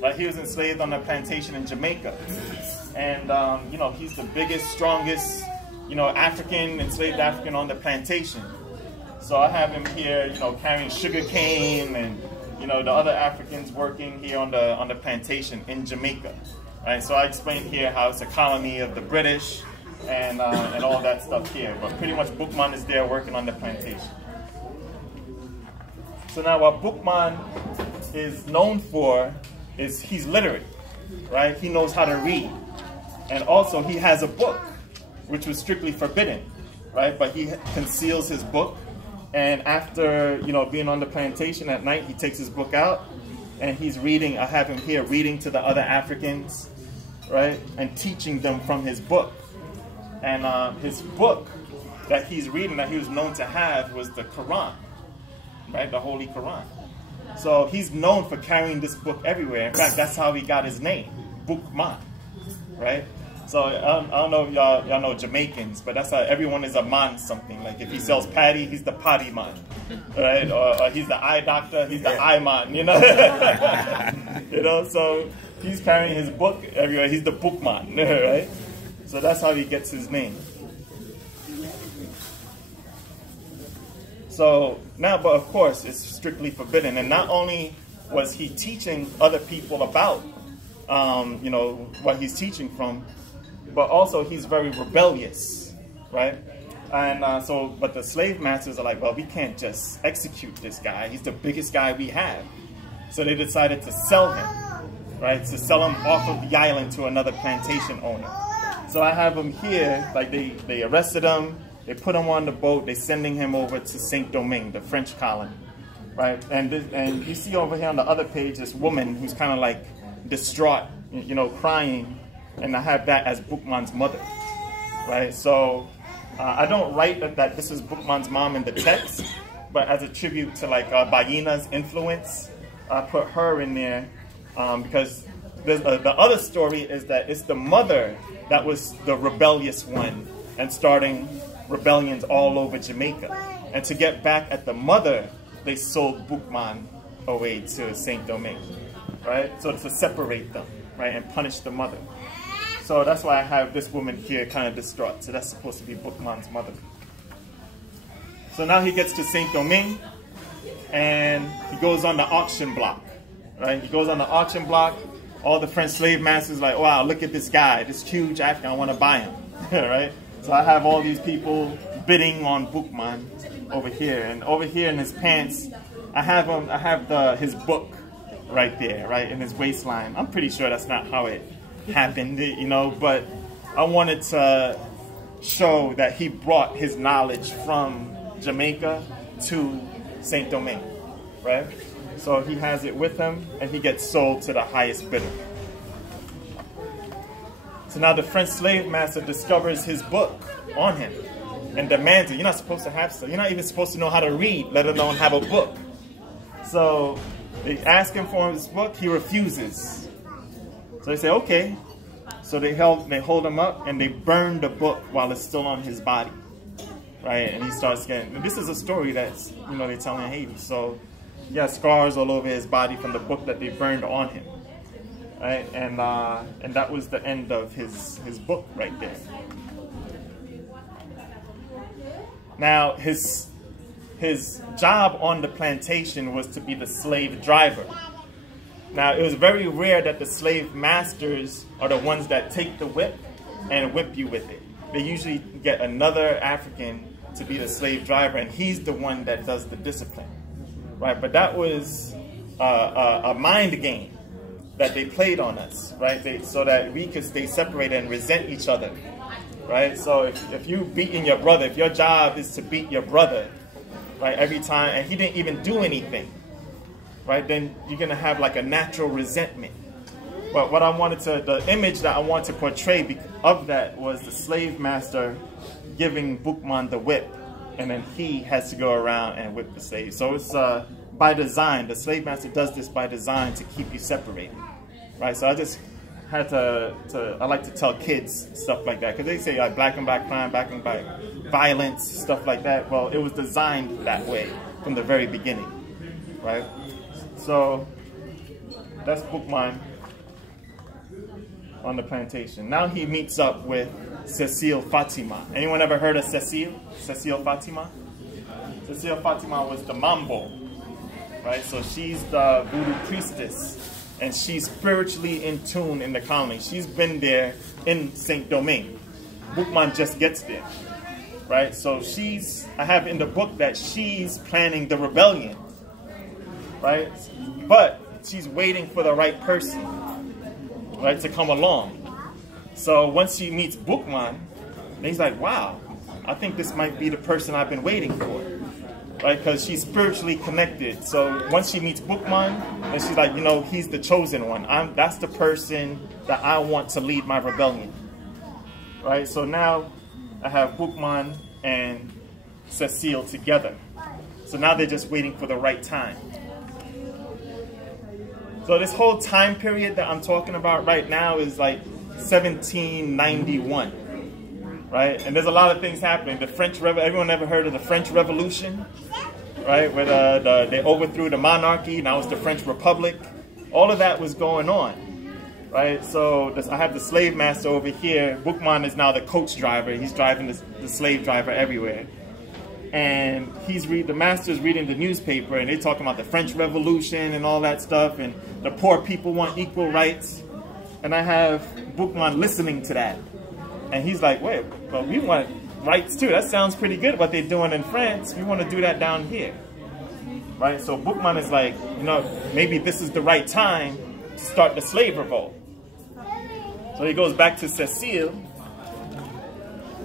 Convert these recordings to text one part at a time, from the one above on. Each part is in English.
Right, he was enslaved on a plantation in Jamaica, and you know, he's the biggest, strongest, you know, enslaved African on the plantation. So I have him here, you know, carrying sugar cane, and you know, the other Africans working here on the plantation in Jamaica. Right, so I explained here how it's a colony of the British, and all that stuff here. But pretty much Boukman is there working on the plantation. So now what Boukman is known for is he's literate, right? He knows how to read. And also he has a book, which was strictly forbidden, right? But he conceals his book. And after, you know, being on the plantation at night, he takes his book out and he's reading. I have him here reading to the other Africans, right? And teaching them from his book. And his book that he's reading, that he was known to have, was the Quran, right? The Holy Quran. So he's known for carrying this book everywhere. In fact, that's how he got his name, Boukman, right? So I don't know if y'all know Jamaicans, but that's how everyone is a man something. Like if he sells patty, he's the patty man, right? Or he's the eye doctor, he's the eye man, you know? You know, so he's carrying his book everywhere. He's the Boukman, right? So that's how he gets his name. So now, but of course, it's strictly forbidden. And not only was he teaching other people about, you know, what he's teaching from, but also he's very rebellious, right? And but the slave masters are like, well, we can't just execute this guy. He's the biggest guy we have. So they decided to sell him, right? To sell him off of the island to another plantation owner. So I have him here, like they arrested him. They put him on the boat. They're sending him over to Saint-Domingue, the French colony, right? And you see over here on the other page this woman who's kind of like distraught, you know, crying, and I have that as Boukman's mother, right? So I don't write that this is Boukman's mom in the text, but as a tribute to like Bayena's influence, I put her in there because the other story is that it's the mother that was the rebellious one and starting rebellions all over Jamaica. And to get back at the mother, they sold Boukman away to Saint-Domingue, right? So to separate them, right, and punish the mother. So that's why I have this woman here kind of distraught. So that's supposed to be Boukman's mother. So now he gets to Saint-Domingue and he goes on the auction block, right? He goes on the auction block. All the French slave masters like, wow, look at this guy, this huge African, I want to buy him, right? So I have all these people bidding on Boukman over here, and over here in his pants, I have his book right there, right in his waistline. I'm pretty sure that's not how it happened, you know, but I wanted to show that he brought his knowledge from Jamaica to Saint-Domingue, right? So he has it with him, and he gets sold to the highest bidder. So now the French slave master discovers his book on him and demands it. You're not supposed to have stuff. You're not even supposed to know how to read, let alone have a book. So they ask him for his book. He refuses. So they say, okay. So they hold him up and they burn the book while it's still on his body, right? And he starts getting. And this is a story that's, you know, they tell in Haiti. So he has scars all over his body from the book that they burned on him. Right? And that was the end of his book right there. Now his job on the plantation was to be the slave driver. Now it was very rare that the slave masters are the ones that take the whip and whip you with it. They usually get another African to be the slave driver, and he's the one that does the discipline, right? But that was a mind game that they played on us, right? So that we could stay separated and resent each other, right? So if you beating your brother, if your job is to beat your brother, right, every time, and he didn't even do anything, right, then you're gonna have like a natural resentment. But what I wanted to, the image that I wanted to portray of that was the slave master giving Boukman the whip, and then he has to go around and whip the slave. So it's by design. The slave master does this by design to keep you separated, right? So I just had I like to tell kids stuff like that, because they say like black and black crime, black and black violence, stuff like that. Well, it was designed that way from the very beginning, right? So That's Boukman on the plantation. Now he meets up with Cecile Fatima. Anyone ever heard of Cecile? Cecile Fatima? Cecile Fatima was the Mambo, right? So she's the voodoo priestess, and she's spiritually in tune in the colony. She's been there in Saint-Domingue. Boukman just gets there, right? So I have in the book that she's planning the rebellion, right? But she's waiting for the right person, right, to come along. So once she meets Boukman, he's like, wow, I think this might be the person I've been waiting for, right? Because she's spiritually connected. So once she meets Boukman, and she's like, you know, he's the chosen one. That's the person that I want to lead my rebellion, right? So now I have Boukman and Cecile together. So now they're just waiting for the right time. So this whole time period that I'm talking about right now is like 1791, right? And there's a lot of things happening. The French Revolution, everyone ever heard of the French Revolution, right? Where they overthrew the monarchy, now it's the French Republic. All of that was going on, right? So I have the slave master over here. Boukman is now the coach driver. He's driving the slave driver everywhere. And the master's reading the newspaper, and they're talking about the French Revolution and all that stuff, and the poor people want equal rights. And I have Boukman listening to that. And he's like, wait, but we want rights too. That sounds pretty good what they're doing in France. We want to do that down here, right? So Boukman is like, you know, maybe this is the right time to start the slave revolt. So he goes back to Cecile.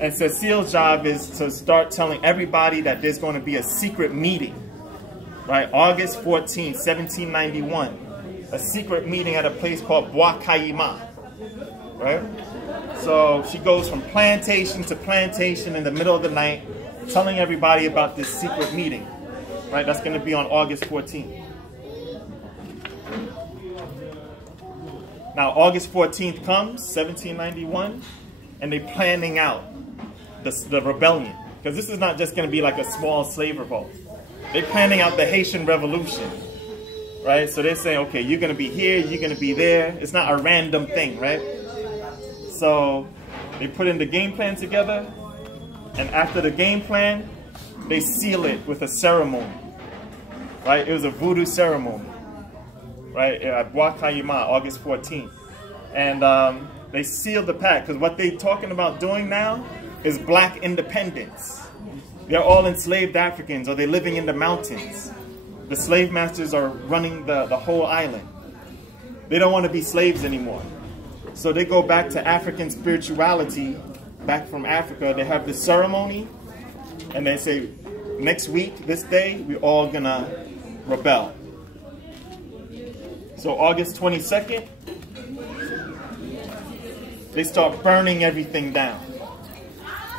And Cecile's job is to start telling everybody that there's going to be a secret meeting, right? August 14, 1791. A secret meeting at a place called Bois Caïman, right? So she goes from plantation to plantation in the middle of the night, telling everybody about this secret meeting, right? That's going to be on August 14th. Now, August 14th comes, 1791, and they're planning out the rebellion. Because this is not just going to be like a small slave revolt. They're planning out the Haitian Revolution, right? So they're saying, okay, you're going to be here, you're going to be there. It's not a random thing, right? So they put in the game plan together, and after the game plan, they seal it with a ceremony, right? It was a voodoo ceremony, right? At Bois Caïman, August 14th. And they sealed the pact, because what they're talking about doing now is black independence. They're all enslaved Africans, or they're living in the mountains. The slave masters are running the whole island. They don't want to be slaves anymore. So they go back to African spirituality, back from Africa. They have this ceremony, and they say, next week, this day, we're all gonna rebel. So August 22nd, they start burning everything down.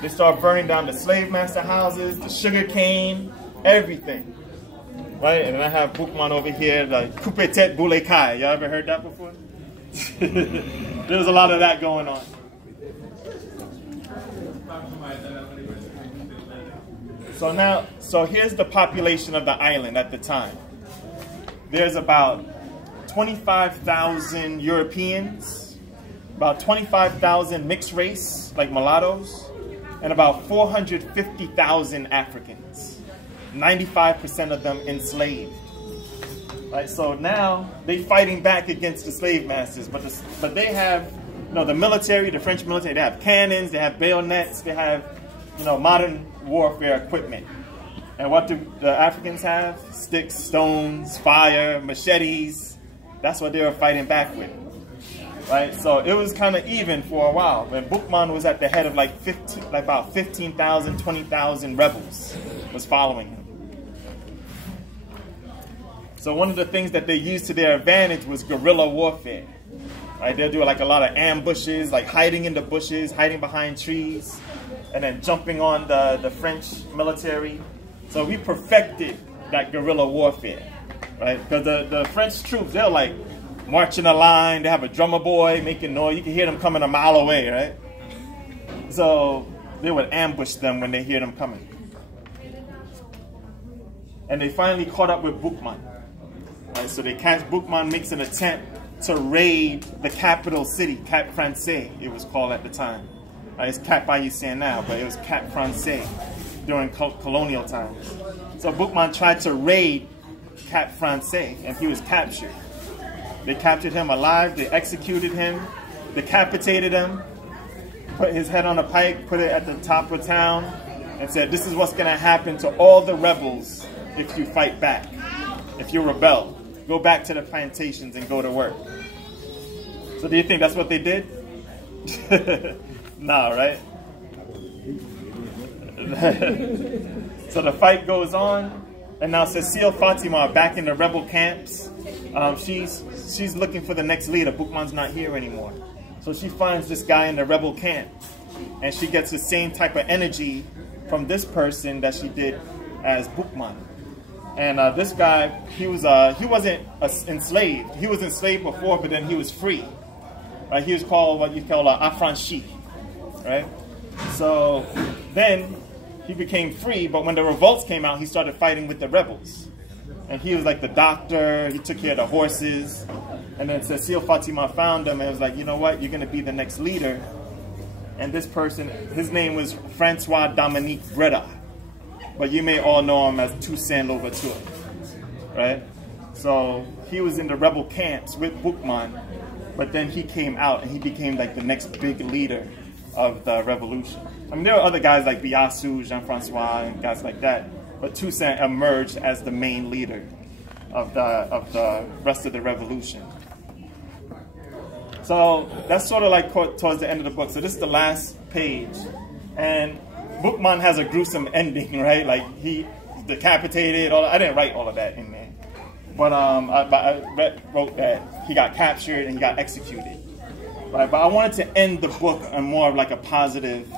They start burning down the slave master houses, the sugar cane, everything. Right? And then I have Boukman over here, like coupe tete boule kai. Y'all ever heard that before? There's a lot of that going on. So here's the population of the island at the time. There's about 25,000 Europeans, about 25,000 mixed race, like mulattoes, and about 450,000 Africans. 95% of them enslaved. Right, so now they're fighting back against the slave masters, but they have, you know, the military, the French military. They have cannons, they have bayonets, they have, you know, modern warfare equipment. And what do the Africans have? Sticks, stones, fire, machetes. That's what they were fighting back with. Right, so it was kind of even for a while. When Boukman was at the head of like about 15,000, 20,000 rebels was following him. So one of the things that they used to their advantage was guerrilla warfare. Right, they'll do like a lot of ambushes, like hiding in the bushes, hiding behind trees, and then jumping on the French military. So we perfected that guerrilla warfare, right? Because the French troops, they're like march in a line, they have a drummer boy making noise. You can hear them coming a mile away, right? So they would ambush them when they hear them coming. And they finally caught up with Boukman. Right, so they catch Boukman, makes an attempt to raid the capital city, Cap Francais, it was called at the time. It's Cap Bayesian now, but it was Cap Francais during colonial times. So Boukman tried to raid Cap Francais, and he was captured. They captured him alive, they executed him, decapitated him, put his head on a pike, put it at the top of town, and said, this is what's going to happen to all the rebels if you fight back, if you rebel. Go back to the plantations and go to work. So do you think that's what they did? No, right? So the fight goes on, and now Cecile Fatima are back in the rebel camps. She's looking for the next leader. Boukman's not here anymore. So she finds this guy in the rebel camp, and she gets the same type of energy from this person that she did as Boukman. And this guy, he wasn't enslaved. He was enslaved before, but then he was free. He was called what you call affranchi, right? So then he became free, but when the revolts came out, he started fighting with the rebels. And he was like the doctor, he took care of the horses. And then Cecile Fatima found him and was like, you know what, you're going to be the next leader. And this person, his name was Francois Dominique Breda. But you may all know him as Toussaint Louverture, right? So he was in the rebel camps with Boukman, but then he came out and he became like the next big leader of the revolution. I mean, there were other guys like Biassou, Jean-Francois, and guys like that, but Toussaint emerged as the main leader of the rest of the revolution. So that's sort of like towards the end of the book. So this is the last page, and Boukman has a gruesome ending, right? Like he's decapitated. I didn't write all of that in there, but I wrote that he got captured and he got executed. Right? But I wanted to end the book on more of like a positive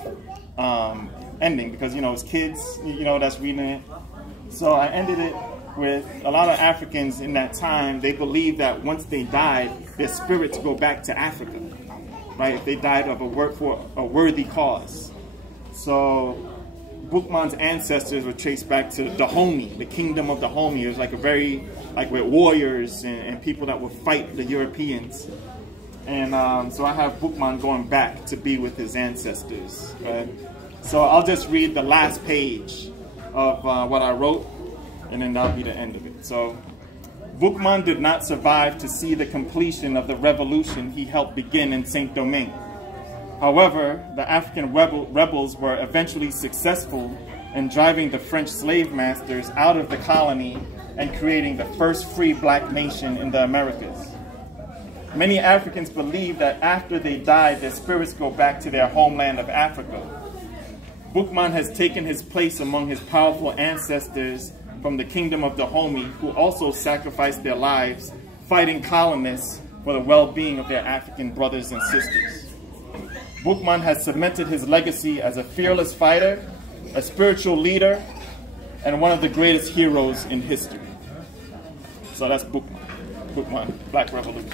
ending because it's kids, that's reading it. So I ended it with a lot of Africans in that time. They believed that once they died, their spirits go back to Africa, right? If they died of for a worthy cause. So Boukman's ancestors were traced back to Dahomey, the kingdom of Dahomey. It was like with warriors and people that would fight the Europeans. And so I have Boukman going back to be with his ancestors. Right? So I'll just read the last page of what I wrote, and then that'll be the end of it. So Boukman did not survive to see the completion of the revolution he helped begin in Saint-Domingue. However, the African rebels were eventually successful in driving the French slave masters out of the colony and creating the first free black nation in the Americas. Many Africans believe that after they die, their spirits go back to their homeland of Africa. Boukman has taken his place among his powerful ancestors from the kingdom of Dahomey, who also sacrificed their lives fighting colonists for the well-being of their African brothers and sisters. Boukman has cemented his legacy as a fearless fighter, a spiritual leader, and one of the greatest heroes in history. So that's Boukman, Black Revolution.